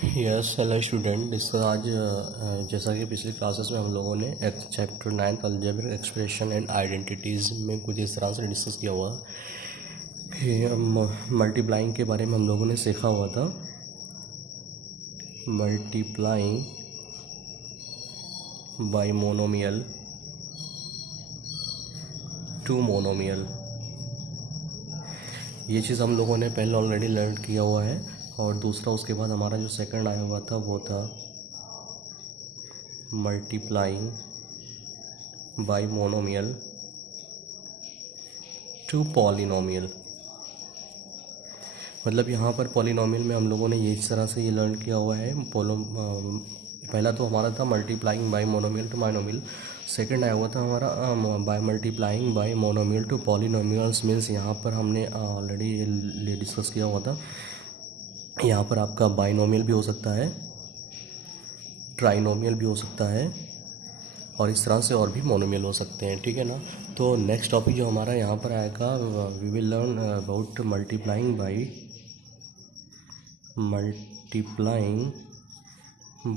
Yes hello student. इस आज जैसा कि पिछली क्लासेस में हम लोगों ने chapter 9 algebraic expression and identities में कुछ इस तरह से डिस्कस किया हुआ कि मल्टीप्लाइंग के बारे में हम लोगों ने सीखा हुआ था। Multiplying by monomial to monomial, ये चीज़ हम लोगों ने पहले ऑलरेडी लर्न किया हुआ है। और दूसरा उसके बाद हमारा जो सेकंड आया हुआ था वो था multiplying by monomial to polynomial. मतलब यहाँ पर पॉलिनोमियल में हम लोगों ने ये इस तरह से ये लर्न किया हुआ है। पहला तो हमारा था multiplying by monomial to binomial, second आया हुआ था हमारा by multiplying by monomial to polynomials. Means यहाँ पर हमने ऑलरेडी डिस्कस किया हुआ था। यहाँ पर आपका बाइनोमियल भी हो सकता है, ट्राइनोमियल भी हो सकता है, और इस तरह से और भी मोनोमियल हो सकते हैं। ठीक है ना। तो नेक्स्ट टॉपिक जो हमारा यहाँ पर आएगा, we will learn about multiplying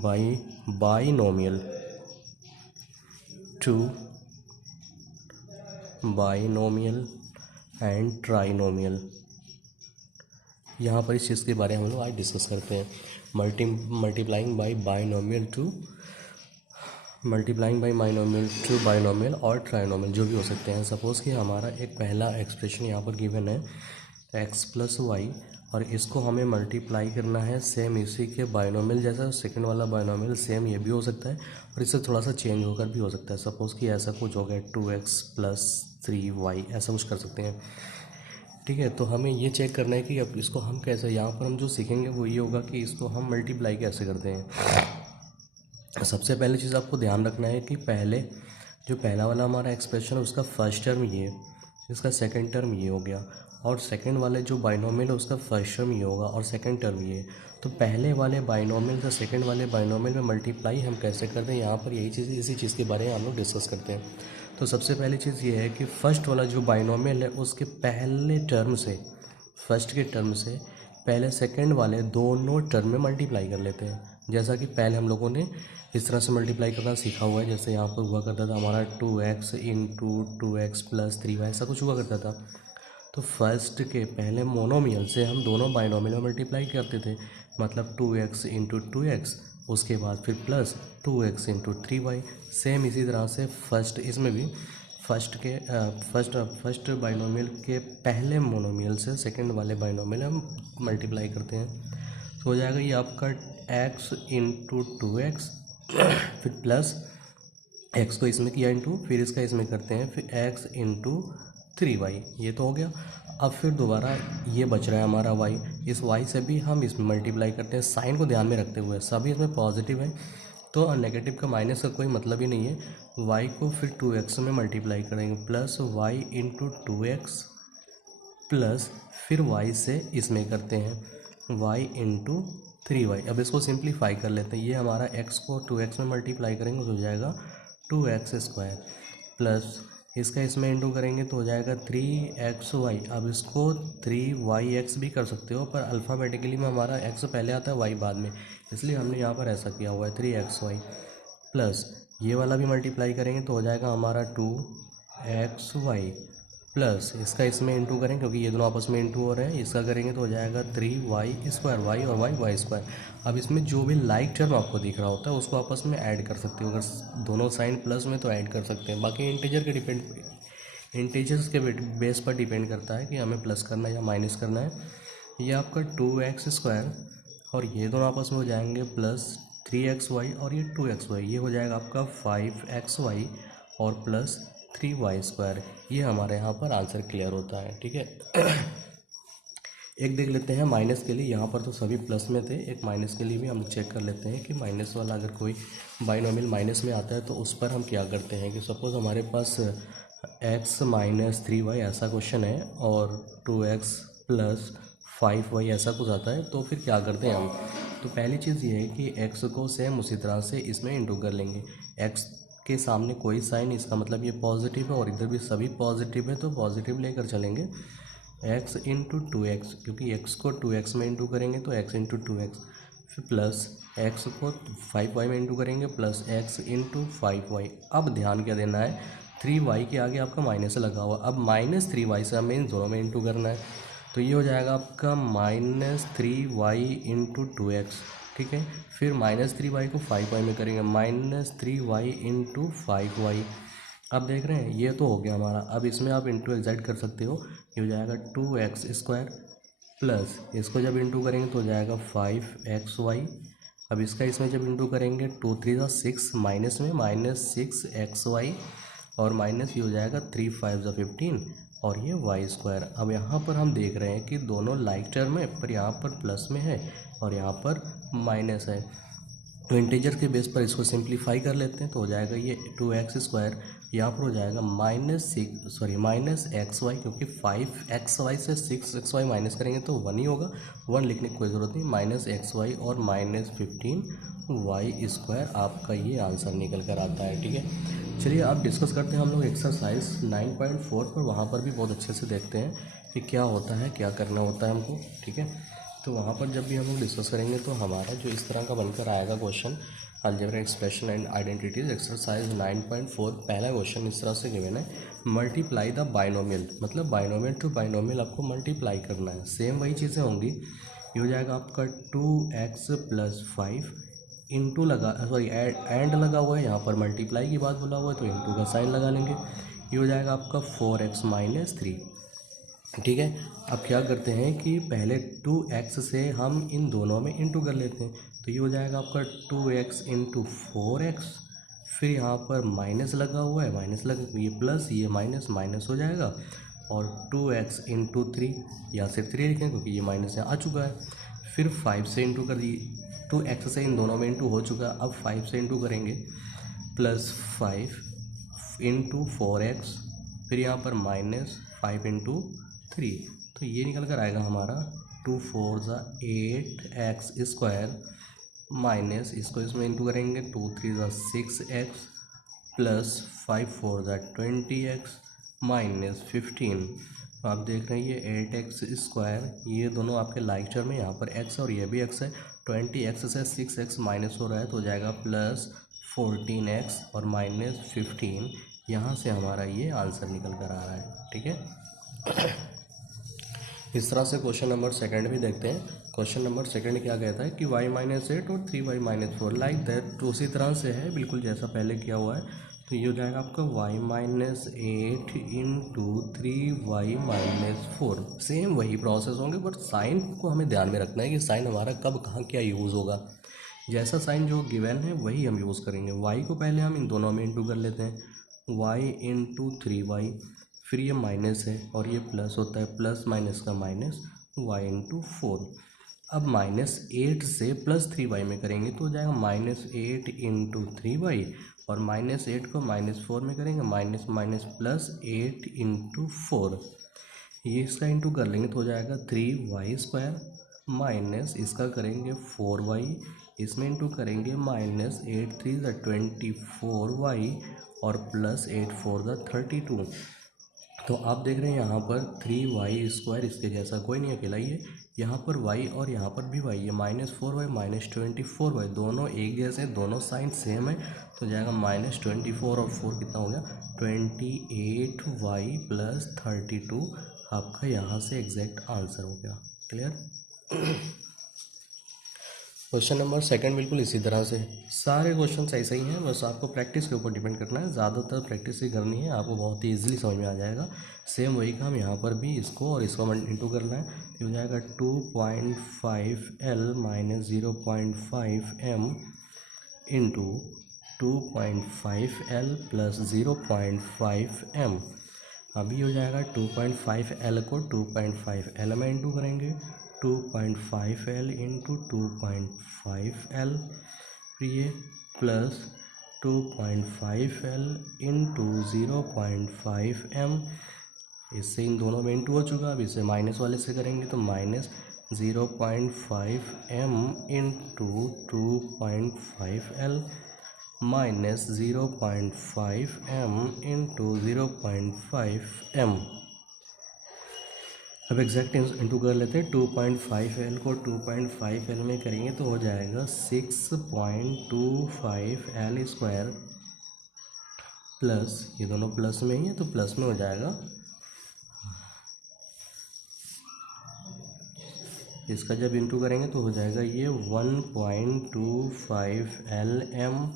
by binomial to binomial and trinomial. यहाँ पर इस चीज़ के बारे में हम लोग आज डिस्कस करते हैं। Multiplying by binomial to binomial और ट्राइनोमियल जो भी हो सकते हैं। सपोज़ कि हमारा एक पहला एक्सप्रेशन यहाँ पर गिवन है x प्लस वाई, और इसको हमें मल्टीप्लाई करना है सेम इसी के बाइनोमियल जैसा। सेकंड वाला बाइनोमियल सेम ये भी हो सकता है और इससे थोड़ा सा चेंज होकर भी हो सकता है। सपोज़ कि ऐसा कुछ हो गया 2x प्लस 3y, ऐसा कुछ कर सकते हैं। ठीक है। तो हमें ये चेक करना है कि अब इसको हम कैसे, यहाँ पर हम जो सीखेंगे वो ये होगा कि इसको हम मल्टीप्लाई कैसे करते हैं। सबसे पहले चीज़ आपको ध्यान रखना है कि पहला वाला हमारा एक्सप्रेशन है उसका फर्स्ट टर्म ये, इसका सेकंड टर्म ये हो गया, और सेकंड वाले जो बाइनोमियल है उसका फर्स्ट टर्म ये होगा और सेकंड टर्म ये। तो पहले वाले बाइनोमियल का सेकंड वाले बाइनोमियल में मल्टीप्लाई हम कैसे करते हैं, यहाँ पर इसी चीज़ के बारे में हम लोग डिस्कस करते हैं। तो सबसे पहली चीज़ ये है कि फर्स्ट वाला जो बाइनोमियल है उसके पहले टर्म से, फर्स्ट के टर्म से पहले सेकंड वाले दोनों टर्म में मल्टीप्लाई कर लेते हैं। जैसा कि पहले हम लोगों ने इस तरह से मल्टीप्लाई करना सीखा हुआ है। जैसे यहाँ पर हुआ करता था हमारा 2x into 2x plus 3y, ऐसा कुछ हुआ करता था। तो फर्स्ट के पहले मोनोमियल से हम दोनों बाइनोमियल में मल्टीप्लाई करते थे। मतलब 2x इंटू 2x, उसके बाद फिर plus 2x into 3y। Same इसी तरह से फर्स्ट इसमें भी फर्स्ट बाइनोमियल के पहले मोनोमियल से सेकंड वाले बाइनोमियल हम मल्टीप्लाई करते हैं। तो हो जाएगा ये आपका x इंटू 2x, फिर प्लस x को इसमें किया इंटू, फिर इसका इसमें करते हैं, फिर x इंटू 3y, ये तो हो गया। अब फिर दोबारा ये बच रहा है हमारा y, इस y से भी हम इसमें मल्टीप्लाई करते हैं। साइन को ध्यान में रखते हुए, सभी इसमें पॉजिटिव है तो नेगेटिव का माइनस का कोई मतलब ही नहीं है। y को फिर 2x में मल्टीप्लाई करेंगे, plus y into 2x, plus फिर y से इसमें करते हैं y इंटू 3y। अब इसको सिंप्लीफाई कर लेते हैं। ये हमारा x को 2x में मल्टीप्लाई करेंगे तो हो जाएगा 2x स्क्वायर, प्लस इसका इसमें इंटू करेंगे तो हो जाएगा 3xy। अब इसको 3yx भी कर सकते हो, पर अल्फ़ाबेटिकली में हमारा x पहले आता है y बाद में, इसलिए हमने यहाँ पर ऐसा किया हुआ है 3xy। प्लस ये वाला भी मल्टीप्लाई करेंगे तो हो जाएगा हमारा 2xy, प्लस इसका इसमें इंटू करेंगे क्योंकि ये दोनों आपस में इंटू हो रहे हैं, इसका करेंगे तो हो जाएगा 3y स्क्वायर, y और y स्क्वायर। अब इसमें जो भी लाइक टर्म आपको दिख रहा होता है उसको आपस में ऐड कर सकते हो। अगर दोनों साइन प्लस में तो ऐड कर सकते हैं। बाकी इंटीजर्स के बेस पर डिपेंड करता है कि हमें प्लस करना है या माइनस करना है। ये आपका 2x स्क्वायर और ये दोनों आपस में हो जाएंगे प्लस 3xy, और ये 2xy, ये हो जाएगा आपका 5xy और प्लस 3y स्क्वायर। ये हमारे यहाँ पर आंसर क्लियर होता है। ठीक है। एक देख लेते हैं माइनस के लिए। यहाँ पर तो सभी प्लस में थे, एक माइनस के लिए भी हम चेक कर लेते हैं कि माइनस वाला अगर कोई बाइनोमियल माइनस में आता है तो उस पर हम क्या करते हैं। कि सपोज़ हमारे पास x माइनस 3y ऐसा क्वेश्चन है और 2x प्लस 5y ऐसा कुछ आता है, तो फिर क्या करते हैं हम। तो पहली चीज़ ये है कि x को सेम उसी तरह से इसमें इंटू कर लेंगे। x के सामने कोई साइन, इसका मतलब ये पॉजिटिव है और इधर भी सभी पॉजिटिव है तो पॉजिटिव लेकर चलेंगे। x इंटू 2x, क्योंकि x को 2x में इंटू करेंगे तो x इंटू 2x, फिर प्लस एक्स को 5y में इंटू करेंगे प्लस एक्स इंटू 5y। अब ध्यान क्या देना है, 3y के आगे आपका माइनस लगा हुआ, अब -3y से हमें इन दोनों में इंटू करना है। तो ये हो जाएगा आपका -3y इंटू 2x, ठीक है। फिर -3y को 5y में करेंगे, -3y इंटू 5y। अब देख रहे हैं ये तो हो गया हमारा। अब इसमें आप इंटू एग्जैक्ट कर सकते हो, ये हो जाएगा 2x² प्लस इसको जब इंटू करेंगे तो हो जाएगा 5xy। अब इसका इसमें जब इंटू करेंगे 2 3 6 माइनस में -6xy और माइनस ये हो जाएगा 3 5 15 और ये y²। अब यहाँ पर हम देख रहे हैं कि दोनों लाइक टर्म है, पर यहाँ पर प्लस में है और यहाँ पर माइनस है। तो इंटीजर के बेस पर इसको सिंप्लीफाई कर लेते हैं तो हो जाएगा ये 2x², यहाँ पर हो जाएगा -xy, क्योंकि 5xy से 6xy माइनस करेंगे तो 1 ही होगा, 1 लिखने की कोई ज़रूरत नहीं, -xy और -15y²। आपका ये आंसर निकल कर आता है, ठीक है। चलिए अब डिस्कस करते हैं हम लोग एक्सरसाइज 9.4 पर। वहाँ पर भी बहुत अच्छे से देखते हैं कि क्या होता है, क्या करना होता है हमको, ठीक है। तो वहाँ पर जब भी हम लोग डिस्कस करेंगे तो हमारा जो इस तरह का बनकर आएगा question, algebra expression and identities exercise 9.4। पहला क्वेश्चन इस तरह से गिवन है, मल्टीप्लाई द बाइनोमियल, मतलब बाइनोमियल टू बाइनोमियल आपको मल्टीप्लाई करना है। सेम वही चीज़ें होंगी, ये हो जाएगा आपका 2x + 5 इंटू एंड लगा हुआ है, यहाँ पर मल्टीप्लाई की बात बोला हुआ है तो इंटू का साइन लगा लेंगे। ये हो जाएगा आपका 4x - 3, ठीक है। अब क्या करते हैं कि पहले 2x से हम इन दोनों में इंटू कर लेते हैं, तो ये हो जाएगा आपका 2x इंटू 4x। फिर यहाँ पर माइनस लगा हुआ है, माइनस लगा, ये प्लस ये माइनस, माइनस हो जाएगा और 2x इंटू 3, या सिर्फ 3 लिखें क्योंकि ये माइनस यहाँ आ चुका है। फिर 5 से इंटू कर दिए, 2x से इन दोनों में इंटू हो चुका, अब 5 से इंटू करेंगे प्लस 5 इंटू 4x, फिर यहाँ पर -5 इंटू 3, तो ये निकल कर आएगा हमारा 2 4 8x² माइनस इसको इसमें इंटू करेंगे 2 3 6x प्लस 5 4 20x माइनस 15। तो आप देख रहे हैं ये 8x², ये दोनों आपके लाइक टर्म में, यहाँ पर x और ये भी x है। 20x से 6x माइनस हो रहा है तो हो जाएगा प्लस 14x और माइनस 15। यहाँ से हमारा ये आंसर निकल कर आ रहा है, ठीक है। इस तरह से क्वेश्चन नंबर सेकंड भी देखते हैं। क्वेश्चन नंबर सेकंड क्या कहता है कि y - 8 और 3y - 4 लाइक दैट, तो उसी तरह से है बिल्कुल जैसा पहले किया हुआ है। तो ये हो जाएगा आपका y - 8 इंटू 3y - 4। सेम वही प्रोसेस होंगे, बट साइन को हमें ध्यान में रखना है कि साइन हमारा कब कहाँ क्या यूज़ होगा। जैसा साइन जो गिवन है वही हम यूज़ करेंगे। y को पहले हम इन दोनों में इंटू कर लेते हैं, y इंटू 3y, फिर ये माइनस है और ये प्लस होता है, प्लस माइनस का माइनस, y इंटू 4। अब -8 से +3y में करेंगे तो हो जाएगा -8 इंटू 3y और -8 को -4 में करेंगे, माइनस माइनस +8 इंटू 4। ये इसका इंटू कर लेंगे तो हो जाएगा 3y² माइनस इसका करेंगे 4y, इसमें इंटू करेंगे -8 3 24y और +8 4 32। तो आप देख रहे हैं यहाँ पर 3y² इसके जैसा कोई नहीं, अकेला ही है। यहाँ पर y और यहाँ पर भी y है, -4y -24y, दोनों एक जैसे, दोनों साइन सेम है, तो जाएगा -24 और 4 कितना हो गया 28y + 32। आपका यहाँ से एग्जैक्ट आंसर हो गया। क्लियर। क्वेश्चन नंबर सेकंड बिल्कुल इसी तरह से, सारे क्वेश्चन ऐसे ही हैं, बस आपको प्रैक्टिस के ऊपर डिपेंड करना है, ज़्यादातर प्रैक्टिस ही करनी है, आपको बहुत ही इजीली समझ में आ जाएगा। सेम वही काम यहाँ पर भी, इसको और इसको इंटू करना है, तो हो जाएगा 2.5L - 0.5M into 2.5L + 0.5M। अभी हो जाएगा 2.5L को 2.5L में इंटू करेंगे, 2.5L इंटू 2.5L, फिर ये प्लस 2.5L इंटू 0.5M, इससे इन दोनों में इंटू हो चुका। अब इसे माइनस वाले से करेंगे तो -0.5M into 2.5L minus 0.5M into 0.5M। अब एग्जैक्ट इंटू कर लेते हैं। 2.5L को 2.5L में करेंगे तो हो जाएगा 6.25L स्क्वायर प्लस, ये दोनों प्लस में ही है तो प्लस में हो जाएगा, इसका जब इंटू करेंगे तो हो जाएगा ये 1.25Lm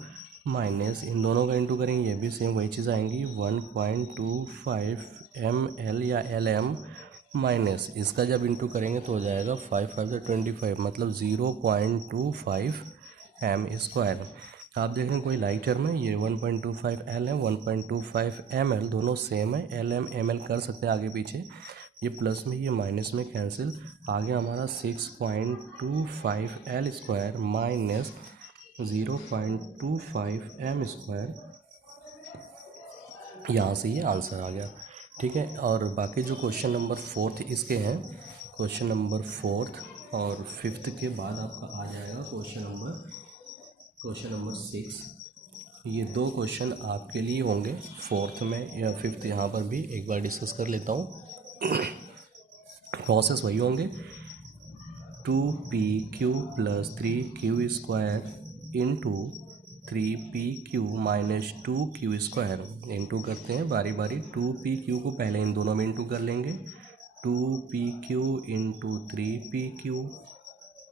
माइनस, इन दोनों का इंटू करेंगे ये भी सेम वही चीज़ आएंगी 1.25ml या Lm माइनस, इसका जब इंटू करेंगे तो हो जाएगा 5 5 से 25 मतलब 0.25 m स्क्वायर। आप देख रहे हैं कोई लाइक टर्म है, ये 1.25 L है, 1.25 ml दोनों सेम है, Lm ml कर सकते हैं आगे पीछे, ये प्लस में ये माइनस में कैंसिल, आगे हमारा 6.25 L square minus 0.25 m square, यहाँ से ये आंसर आ गया। ठीक है, और बाकी जो क्वेश्चन नंबर 4 इसके हैं, क्वेश्चन नंबर 4 और 5 के बाद आपका आ जाएगा क्वेश्चन नंबर 6। ये दो क्वेश्चन आपके लिए होंगे 4 में या 5, यहाँ पर भी एक बार डिस्कस कर लेता हूँ। प्रोसेस वही होंगे, 2pq plus 3q square into 3pq minus 2q square, into करते हैं बारी बारी। 2pq को पहले इन दोनों में इंटू कर लेंगे, 2pq इंटू 3pq,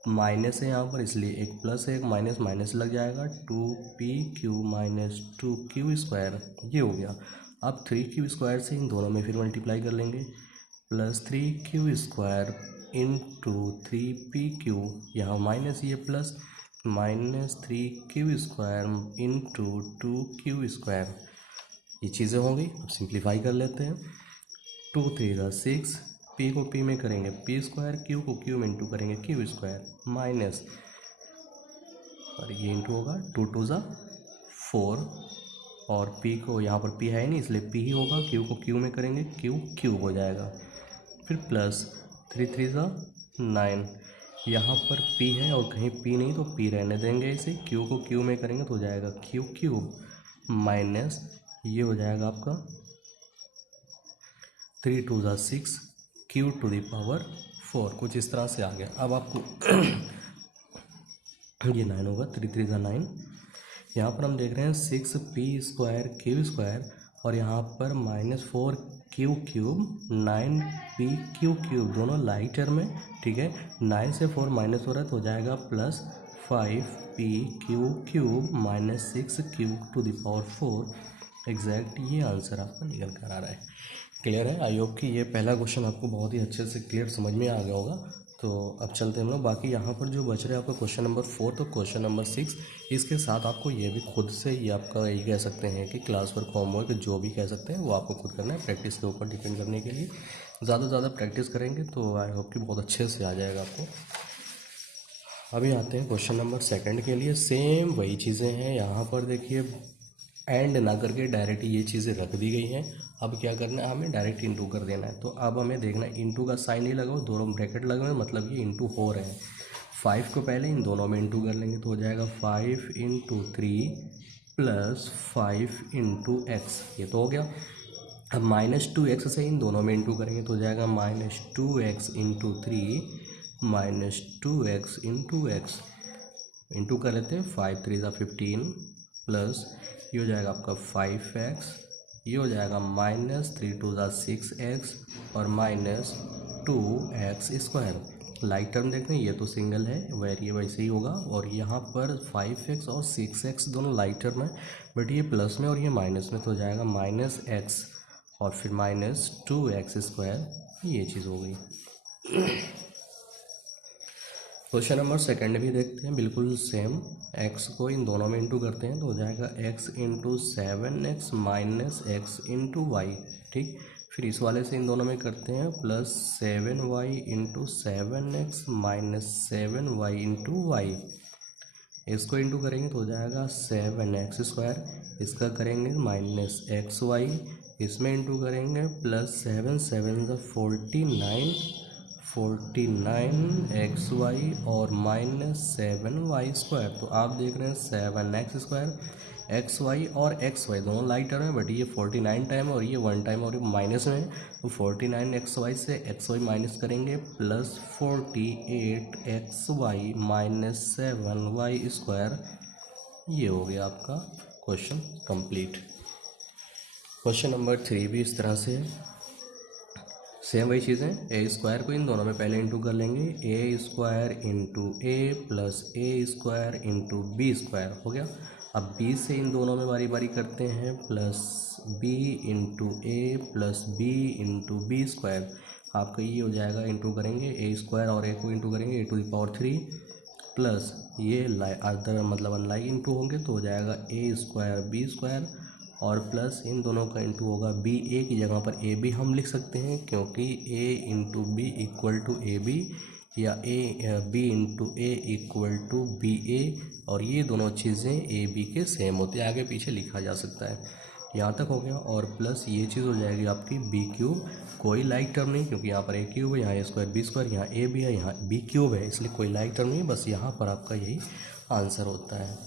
माइनस है यहाँ पर इसलिए एक प्लस है, एक माइनस, माइनस लग जाएगा, 2pq माइनस 2q स्क्वायर, ये हो गया। अब 3q स्क्वायर से इन दोनों में फिर मल्टीप्लाई कर लेंगे, plus 3q square into 3pq, यहाँ माइनस ये plus, minus 3q square into 2q square, ये चीज़ें हो गई। अब सिंप्लीफाई कर लेते हैं, 2 3 6, p को p में करेंगे p स्क्वायर, q को q में इंटू करेंगे q स्क्वायर, माइनस, और ये इंटू होगा 2 2 4, और p को यहाँ पर p है नहीं इसलिए p ही होगा, q को q में करेंगे q क्यूब हो जाएगा, फिर प्लस 3 3 9, यहाँ पर p है और कहीं p नहीं तो p रहने देंगे इसे, q को q में करेंगे तो हो जाएगा q क्यूब, माइनस ये हो जाएगा आपका 3 2 6 q टू द पावर 4, कुछ इस तरह से आ गया। अब आपको ये 9 होगा, 3 3 9, यहाँ पर हम देख रहे हैं 6p स्क्वायर q स्क्वायर और यहाँ पर minus 4q cube 9pq cube, दोनों लाइक टर्म है। ठीक है, 9 से 4 माइनस हो रहा है तो हो जाएगा plus 5pq cube minus 6q to the power 4, exact ये आंसर आपका निकल कर आ रहा है। क्लियर है? आई होप कि ये पहला क्वेश्चन आपको बहुत ही अच्छे से क्लियर समझ में आ गया होगा। तो अब चलते हैं हम लोग, बाकी यहाँ पर जो बच रहा है आपका क्वेश्चन नंबर 4 तो क्वेश्चन नंबर 6, इसके साथ आपको ये भी खुद से ये आपका यही कह सकते हैं कि क्लास वर्क, होमवर्क जो भी कह सकते हैं वो आपको खुद करना है, प्रैक्टिस के ऊपर डिपेंड करने के लिए। ज़्यादा से ज़्यादा प्रैक्टिस करेंगे तो आई होप कि बहुत अच्छे से आ जाएगा आपको। अभी आते हैं क्वेश्चन नंबर 2 के लिए, सेम वही चीज़ें हैं। यहाँ पर देखिए एंड ना करके डायरेक्ट ये चीज़ें रख दी गई हैं। अब क्या करना है, हमें डायरेक्ट इंटू कर देना है। तो अब हमें देखना है इंटू का साइन नहीं लगाओ, दोनों ब्रैकेट लगे हुए मतलब ये इंटू हो रहे हैं। 5 को पहले इन दोनों में इंटू कर लेंगे तो हो जाएगा 5 इंटू 3 प्लस 5 इंटू एक्स, ये तो हो गया। अब माइनस 2x से इन दोनों में इंटू करेंगे तो हो जाएगा minus 2x into 3 minus 2x into x, into कर लेते हैं, 5 3 15 प्लस ये हो जाएगा आपका 5x, ये हो जाएगा माइनस 3 2 6x और minus 2x square. Like term देखते हैं, ये तो सिंगल है, ये वैसे ही होगा। और यहाँ पर 5x और 6x दोनों लाइक टर्म है, बट ये प्लस में और ये माइनस में, तो हो जाएगा माइनस x और फिर माइनस 2x स्क्वायर, ये चीज़ हो गई। क्वेश्चन नंबर 2 भी देखते हैं, बिल्कुल सेम। x को इन दोनों में इंटू करते हैं तो हो जाएगा x into 7x minus x into y. ठीक, फिर इस वाले से इन दोनों में करते हैं plus 7y into 7x minus 7y into y. इसको इंटू करेंगे तो हो जाएगा 7x स्क्वायर, इसका करेंगे माइनस xy, इसमें इंटू करेंगे प्लस 7 7 49xy और माइनस 7y स्क्वायर। तो आप देख रहे हैं 7x स्क्वायर, एक्स वाई और एक्स वाई दोनों लाइक टर्म है, बट ये 49 टाइम और ये 1 टाइम और माइनस में है, तो 49 एक्स वाई से एक्स वाई माइनस करेंगे plus 48 x y minus 7 y square. ये हो गया आपका क्वेश्चन कंप्लीट। क्वेश्चन नंबर 3 भी इस तरह से है, सेम वही चीज़ें, ए स्क्वायर को इन दोनों में पहले इंटू कर लेंगे, ए square into A plus A square into B square हो गया। अब बी से इन दोनों में बारी बारी करते हैं, plus B into A plus B into B square. आपका ये हो जाएगा, इंटू करेंगे ए स्क्वायर और ए को इंटू करेंगे a⁴ प्लस ये अदर मतलब अनलाइक इंटू होंगे तो हो जाएगा ए स्क्वायर बी स्क्वायर, और प्लस इन दोनों का इंटू होगा बी। ए की जगह पर ए बी हम लिख सकते हैं क्योंकि A into B equal to A B, या A B into A equal to B A, और ये दोनों चीज़ें ए बी के सेम होते हैं, आगे पीछे लिखा जा सकता है। यहाँ तक हो गया, और प्लस ये चीज़ हो जाएगी आपकी बी क्यूब, कोई लाइक टर्म नहीं क्योंकि यहाँ पर ए क्यूब है, यहाँ ए स्क्वायर बी स्क्वायर, यहाँ ए बी है, यहाँ बी क्यूब है, इसलिए कोई लाइक टर्म नहीं, बस यहाँ पर आपका यही आंसर होता है।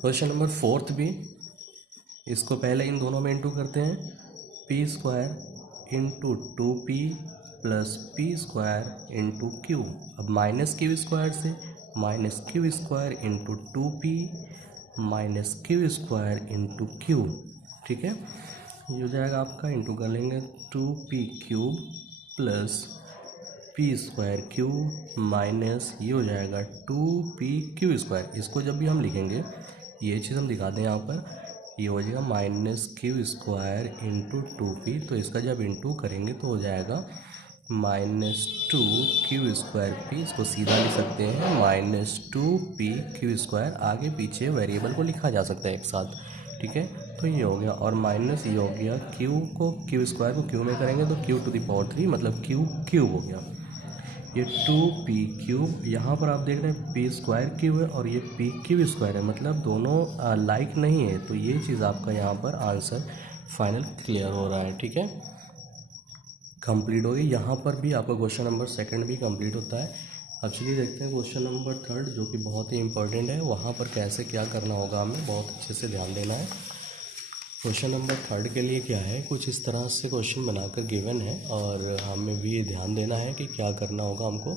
क्वेश्चन नंबर 4 भी, इसको पहले इन दोनों में इंटू करते हैं, P square into 2p plus P square into Q. अब माइनस क्यू स्क्वायर से minus Q square into 2p minus Q square into Q, ठीक है। ये हो जाएगा आपका, इंटू कर लेंगे 2p cube plus P square cube minus ये हो जाएगा 2p क्यू स्क्वायर। इसको जब भी हम लिखेंगे, ये चीज़ हम दिखा दें यहाँ पर, ये हो जाएगा minus Q square into 2p, तो इसका जब इंटू करेंगे तो हो जाएगा माइनस 2q स्क्वायर पी, इसको सीधा लिख सकते हैं माइनस 2p क्यू स्क्वायर, आगे पीछे वेरिएबल को लिखा जा सकता है एक साथ, ठीक है। तो ये हो गया, और माइनस ये हो गया क्यू स्क्वायर को क्यू में करेंगे तो q⁴ मतलब क्यूब हो गया। ये 2p क्यूब, यहाँ पर आप देख रहे हैं पी स्क्वायर क्यूब है और ये पी क्यू स्क्वायर है, मतलब दोनों लाइक नहीं है, तो ये चीज़ आपका यहाँ पर आंसर फाइनल क्लियर हो रहा है, ठीक है, कंप्लीट हो गई। यहाँ पर भी आपका क्वेश्चन नंबर 2 भी कंप्लीट होता है। अब चलिए देखते हैं क्वेश्चन नंबर 3 जो कि बहुत ही इंपॉर्टेंट है, वहाँ पर कैसे क्या करना होगा हमें बहुत अच्छे से ध्यान देना है। क्वेश्चन नंबर 3 के लिए क्या है, कुछ इस तरह से क्वेश्चन बनाकर गिवन है और हमें भी ध्यान देना है कि क्या करना होगा हमको।